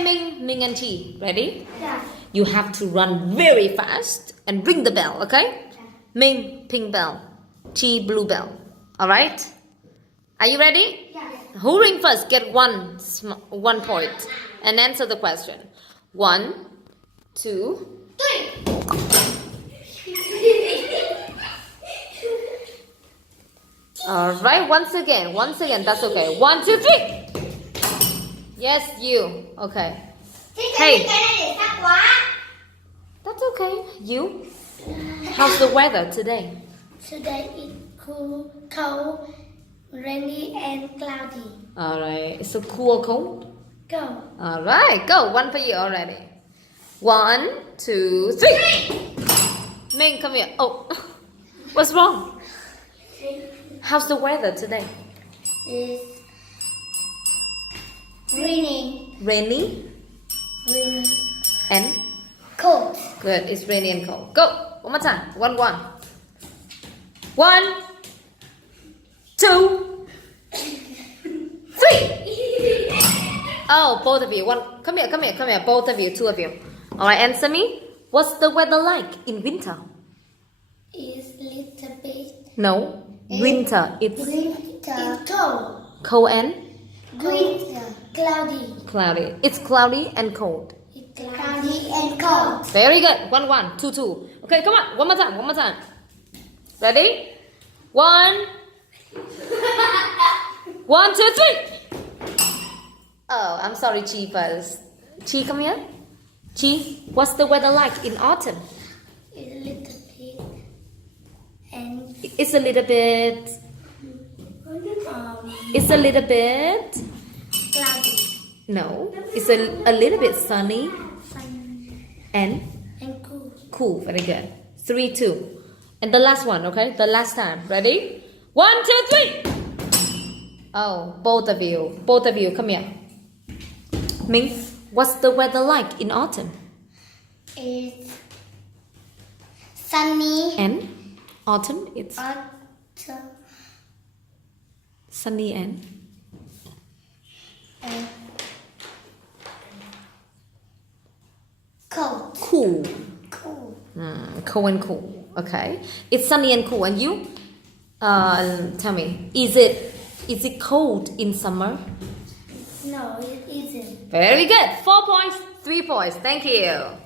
Minh and Chi, ready? Yeah. You have to run very fast and ring the bell, okay? Minh, pink bell. Chi, blue bell. Alright? Are you ready? Yeah. Who ring first get one point and answer the question. 1, 2. 3. Alright, once again, that's okay. 1, 2, 3. Yes, you. Okay. Hey. That's okay. You. How's the weather today? Today it's cool, cold, rainy and cloudy. Alright. It's so cool or cold? Go. Alright, go. One for you already. 1, 2, 3. Minh, come here. Oh, what's wrong? How's the weather today? It's rainy. Rainy Rainy. and Cold. good. It's rainy and cold. Go. One more time. 1, 1. 1, 2, 3. Oh, both of you. Come here. Both of you, two of you. All right, answer me. What's the weather like in winter? It's little bit. No, winter. It's Cold. cold and Winter. Cloudy. cloudy. It's cloudy and cold. It's cloudy and cold. Very good. 1, 1, 2, 2. Okay, come on. One more time. Ready? 1, 1, 2, 3. Oh, I'm sorry, Chi first. Chi, come here. Chi, what's the weather like in autumn? It's little bit. And It's a little bit. It's a little bit. cloudy. No, it's a little bit sunny Sun and and cool. cool. Very good. 3, 2. And the last one, okay? The last time. Ready? 1, 2, 3. Oh, both of you, come here. Minh, what's the weather like in autumn? It's sunny. And autumn, it's Autumn. sunny and Cold. cool. Cool. Cold and cool. Okay. It's sunny and cool. And you? Tell me, is it cold in summer? No, it isn't. Very good. 4 points, 3 points. Thank you.